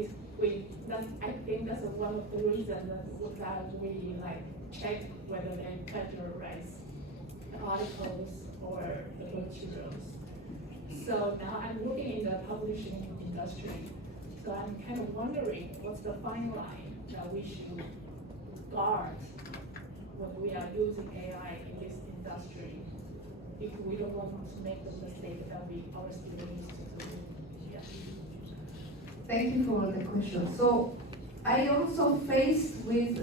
I think that's one of the reasons that we like check whether they plagiarize the articles or the materials. So now I'm working in the publishing industry. So I'm kind of wondering what's the fine line that we should guard when we are using AI in this industry, if we don't want to make the mistake that our students used to do. Yeah. Thank you for the question. So I also faced with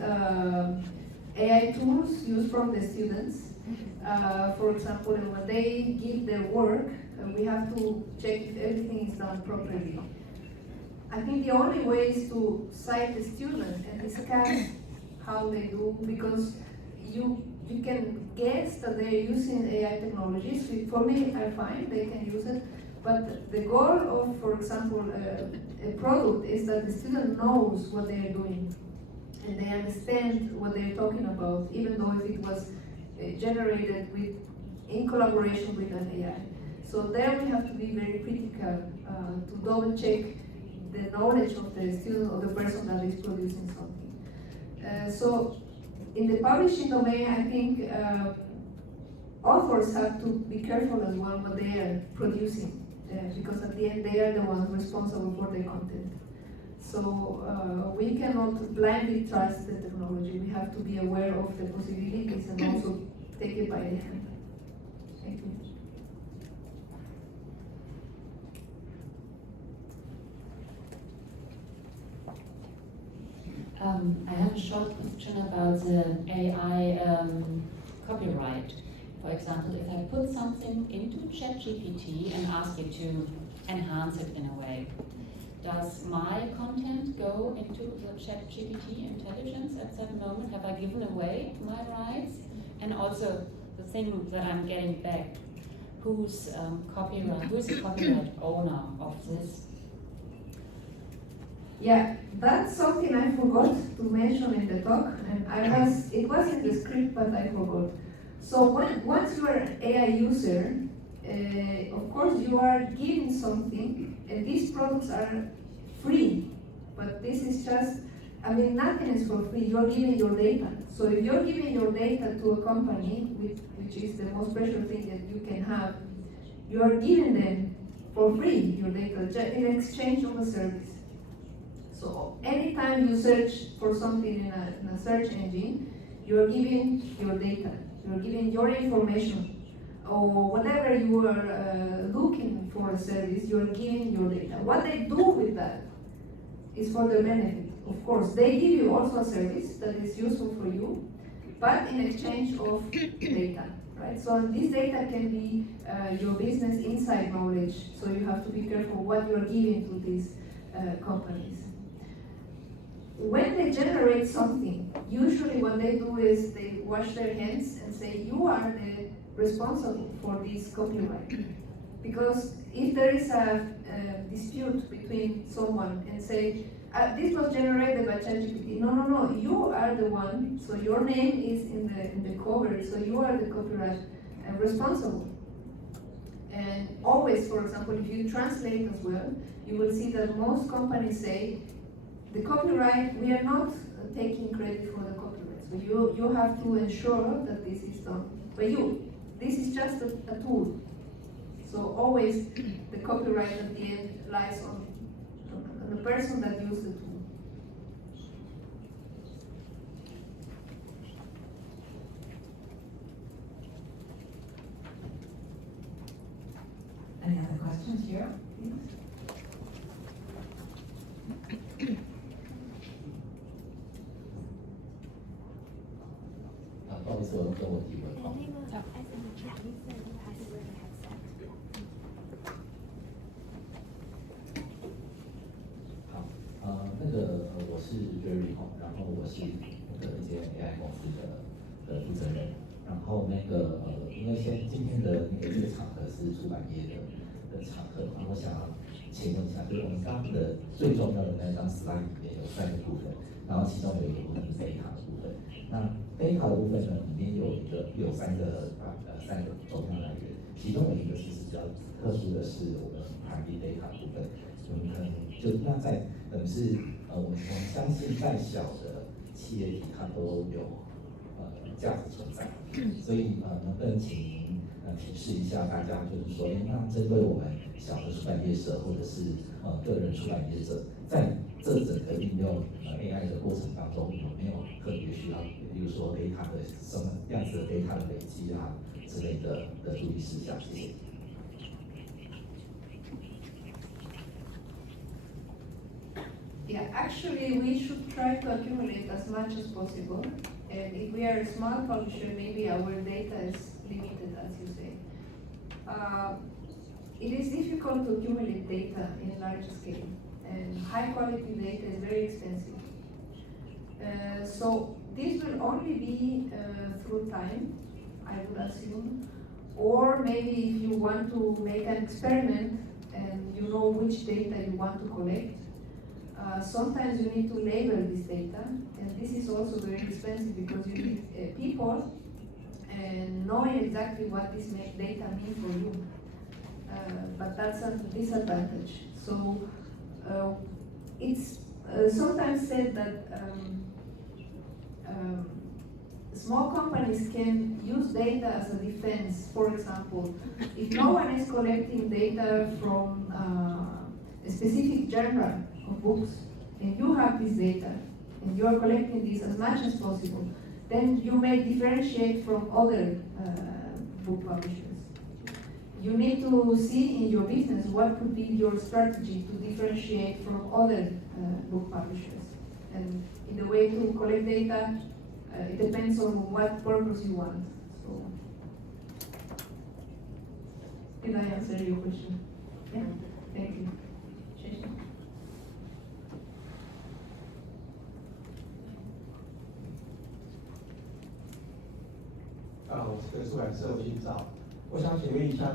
AI tools used from the students. For example, when they give their work, we have to check if everything is done properly. I think the only way is to cite the student and discuss how they do, because you can guess that they're using AI technologies. For me, I'm fine, they can use it. But the goal of, for example, a product is that the student knows what they are doing and they understand what they're talking about, even though if it was generated in collaboration with an AI. So there we have to be very critical to double check the knowledge of the student or the person that is producing something. So in the publishing domain, I think authors have to be careful as well what they are producing, because at the end they are the ones responsible for the content. So we cannot blindly trust the technology. We have to be aware of the possibilities and also take it by the hand. Thank you. I have a short question about the AI copyright. For example, if I put something into ChatGPT and ask it to enhance it in a way, does my content go into the ChatGPT intelligence at that moment? Have I given away my rights? And also the thing that I'm getting back, who's the copyright owner of this? Yeah, that's something I forgot to mention in the talk, and it was in the script, but I forgot. So once you are an AI user, of course you are giving something, and these products are free, but this is just, nothing is for free. You're giving your data. So if you're giving your data to a company which which is the most precious thing that you can have, you are giving them for free your data in exchange of a service. So anytime you search for something in a search engine, you are giving your data, you are giving your information, or whatever you are looking for a service, you are giving your data. What they do with that is for their benefit. Of course, they give you also a service that is useful for you, but in exchange of data, right? So this data can be your business inside knowledge, so you have to be careful what you are giving to these companies. When they generate something, usually what they do is they wash their hands and say, you are the responsible for this copyright. Because if there is a dispute between someone and say, this was generated by ChatGPT, no, you are the one, so your name is in the cover, so you are the copyright responsible. And always, for example, if you translate as well, you will see that most companies say, the copyright, we are not taking credit for the copyright. So you have to ensure that this is done by you. This is just a tool. So always the copyright at the end lies on the person that used the tool. Any other questions here? Yes. 不好意思，我跟我提问。好，我是 Jerry 然后我是一间 AI 公司的负责人。然后因为今天的这个场合是出版业的场合，然后我想要请问一下，就是我们刚刚的最重要的那张 slide 里面有3个部分，然后其中有一个部分是 data 的部分。那 data 的部分呢，里面有3个重要来源，其中有一个其实比较特殊的是我们 primary data 部分。我们可能等于是我们相信再小的企业体它都有价值存在，所以能不能请您提示一下大家，就是说，那针对我们小的出版业者或者是个人出版业者，在这整个运用AI 的过程当中，有没有特别需要，比如说 data 的什么样子的 data 的累积啊之类的注意事项？谢谢。Yeah, actually we should try to accumulate as much as possible. And if we are a small publisher, maybe our data is limited, as you say. It is difficult to accumulate data in large scale, and high quality data is very expensive. So this will only be through time, I would assume, or maybe if you want to make an experiment and you know which data you want to collect, sometimes you need to label this data, and this is also very expensive because you need people and knowing exactly what this data means for you. But that's a disadvantage. So it's sometimes said that small companies can use data as a defense. For example, if no one is collecting data from a specific genre of books, and you have this data, and you are collecting this as much as possible, then you may differentiate from other book publishers. You need to see in your business what could be your strategy to differentiate from other book publishers. And in the way to collect data, it depends on what purpose you want. So, did I answer your question? Yeah, thank you.我是个出版社，我姓赵。我想请问一下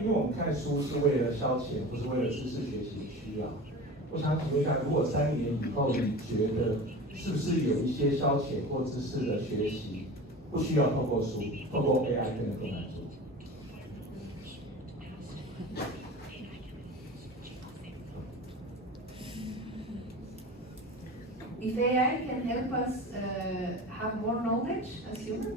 因为我们看书是为了消遣，不是为了知识学习需要。我想请问一下，如果3年以后，你觉得是不是有一些消遣或知识的学习不需要透过书，透过 AI 可能更难做？If AI can help us have more knowledge as humans?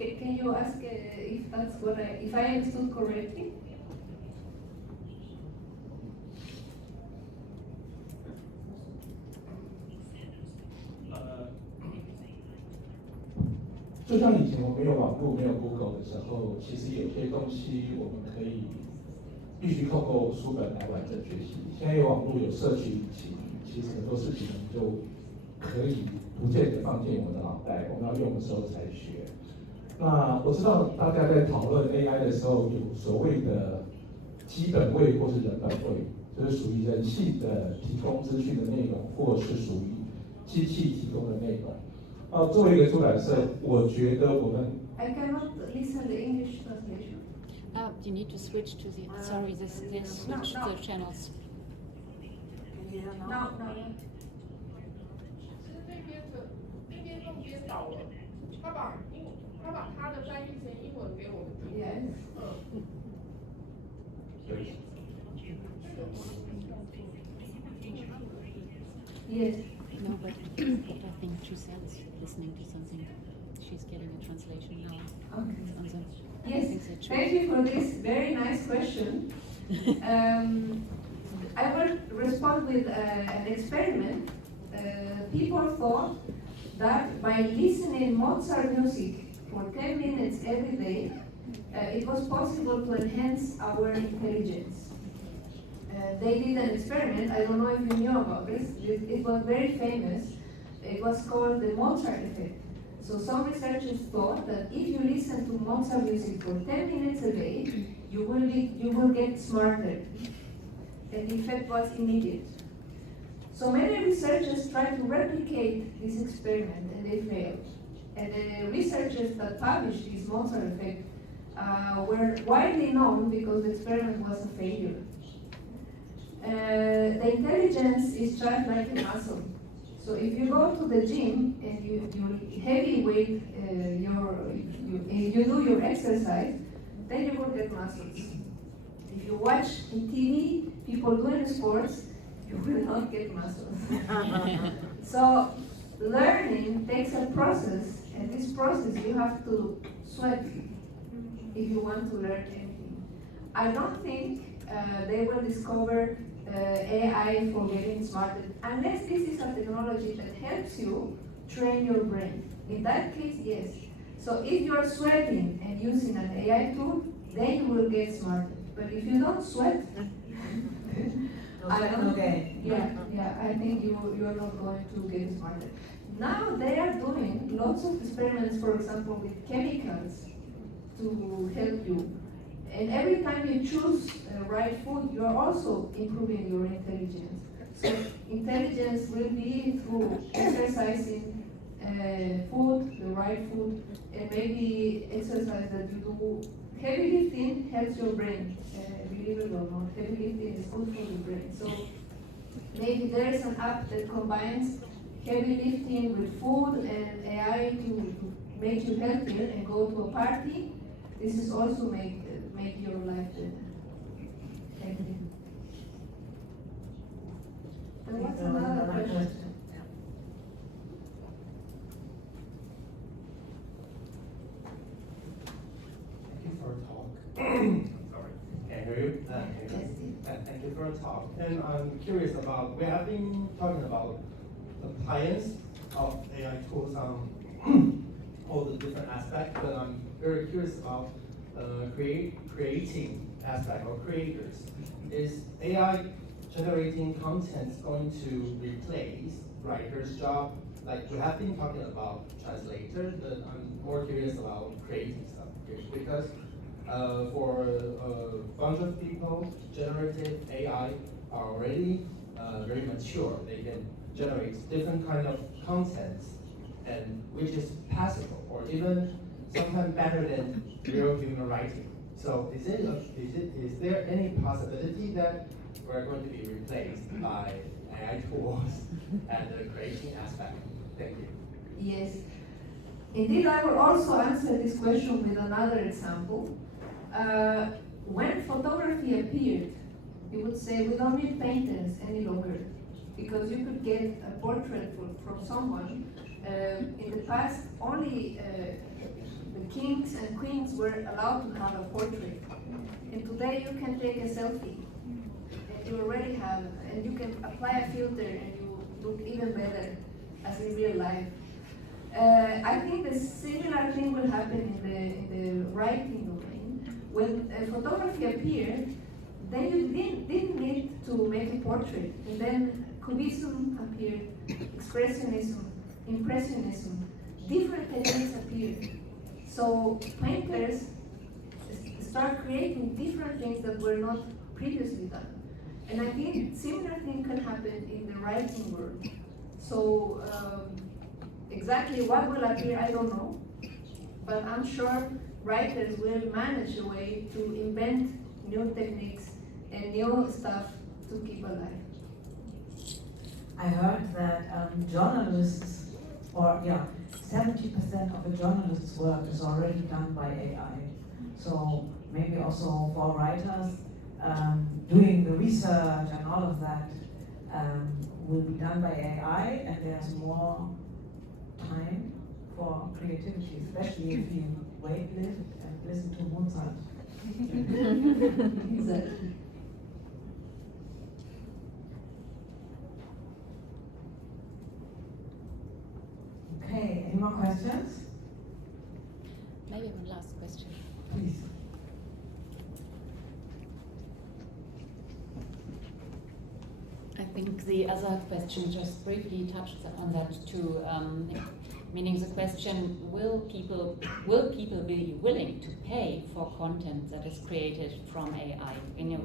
Can you ask if that's what if I understood correctly?就像以前我没有网络、没有 Google 的时候，其实有些东西我们可以必须透过书本来完整学习。现在有网络、有社群引擎，其实很多事情我们就可以不见得放进我们的脑袋，我们要用的时候才学。那我知道大家在讨论 AI 的时候，有所谓的基本位或是人本位，就是属于人性的提供资讯的内容，或是属于机器提供的内容。作为一个出版社，我觉得我们 I cannot listen the English translation. You need to switch to the, sorry, this switch no. the channels. Can you hear now? No. 其实那边弄颠倒了，他把他的翻译成英文给我们听。Yes. 对不起。 Yes. No, but I think she said listening to something. She's getting a translation now. Okay. On the, Yes, thank you for this very nice question. I will respond with an experiment. People thought that by listening Mozart music for 10 minutes every day, it was possible to enhance our intelligence. They did an experiment, I don't know if you knew about this, it was very famous. It was called the Mozart effect. So some researchers thought that if you listen to Mozart music for 10 minutes a day, you will get smarter. And the effect was immediate. So many researchers tried to replicate this experiment and they failed. And the researchers that published this Mozart effect were widely known because the experiment was a failure. The intelligence is just like a muscle. So if you go to the gym and you heavy weight you do your exercise, then you will get muscles. If you watch in TV people doing sports, you will not get muscles. So learning takes a process, and this process you have to sweat if you want to learn anything. I don't think they will discover AI for getting smarter, unless this is a technology that helps you train your brain. In that case, yes. So if you are sweating and using an AI tool, then you will get smarter. But if you don't sweat, I think you are not going to get smarter. Now they are doing lots of experiments, for example, with chemicals to help you. And every time you choose right food, you are also improving your intelligence. So intelligence will be through exercising food, the right food, and maybe exercise that you do. Heavy lifting helps your brain, believe it or not. Heavy lifting is good for the brain. So maybe there is an app that combines heavy lifting with food and AI to make you healthier and go to a party. This is also make your life better. Thank you. And what's another question? Thank you for a talk. Sorry, can I hear you? Thank you for a talk. And I'm curious about, we have been talking about the science of AI tools on all the different aspects, but I'm very curious about creating aspect or creators. Is AI generating content going to replace writer's job? Like we have been talking about translators, but I'm more curious about creating stuff. Because for a bunch of people, generative AI are already very mature. They can generate different kind of content, and which is passable, or even sometimes better than real human writing. So is there any possibility that we're going to be replaced by AI tools at the creating aspect? Thank you. Yes. Indeed, I will also answer this question with another example. When photography appeared, you would say we don't need painters any longer, because you could get a portrait from someone. In the past, only the the kings and queens were allowed to have a portrait. And today you can take a selfie, and you already have, and you can apply a filter and you look even better as in real life. I think the similar thing will happen in the writing domain. When photography appeared, then you didn't need to make a portrait. And then Cubism appeared, Expressionism, Impressionism, different techniques appeared. So painters start creating different things that were not previously done. And I think similar thing can happen in the writing world. So exactly what will appear, I don't know. But I'm sure writers will manage a way to invent new techniques and new stuff to keep alive. I heard that journalists, 70% of a journalist's work is already done by AI. So maybe also for writers, doing the research and all of that will be done by AI, and there's more time for creativity, especially if you live and listen to Mozart. Exactly. Okay, any more questions? Maybe one last question. Please. I think the other question just briefly touched on that too. Meaning the question: Will people be willing to pay for content that is created from AI?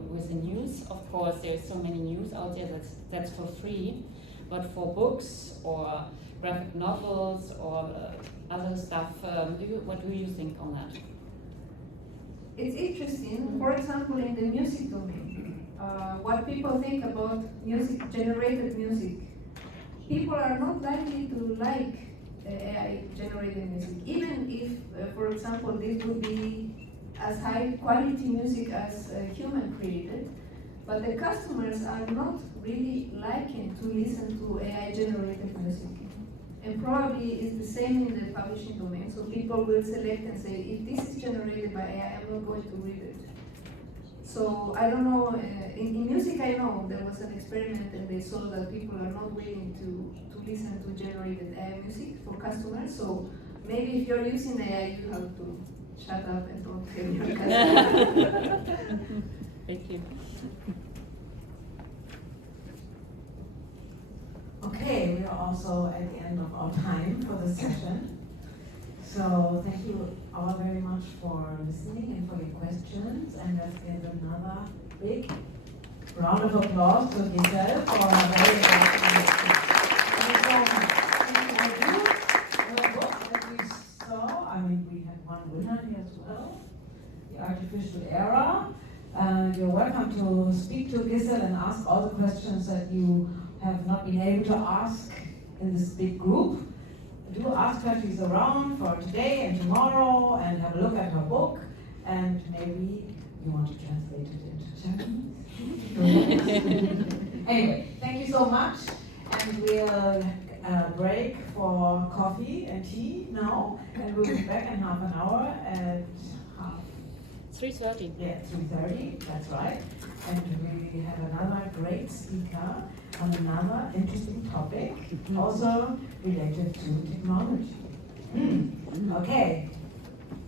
With the news, of course, there's so many news out there that's for free, but for books or graphic novels or other stuff, what do you think on that? It's interesting. For example, in the music domain, what people think about music, generated music, people are not likely to like AI-generated music, even if, for example, this would be as high quality music as human created. But the customers are not really liking to listen to AI-generated music. And probably it's the same in the publishing domain. So people will select and say, if this is generated by AI, I'm not going to read it. So I don't know, in music I know there was an experiment and they saw that people are not willing to listen to generated AI music for customers. So maybe if you're using AI, you have to shut up and don't tell your customers. Thank you. Okay, we are also at the end of our time for the session. So thank you all very much for listening and for your questions. And let's give another big round of applause to Gissel for a very the book that we saw. I mean, we had one winner here as well, The Artificial Era. You're welcome to speak to Gissel and ask all the questions that you have not been able to ask in this big group. Do ask her, she's around for today and tomorrow, and have a look at her book, and maybe you want to translate it into Chinese. Anyway, thank you so much, and we'll break for coffee and tea now, and we'll be back in half an hour at 3:30. Yeah, 3:30, that's right. And we have another great speaker on another interesting topic, also related to technology. Okay.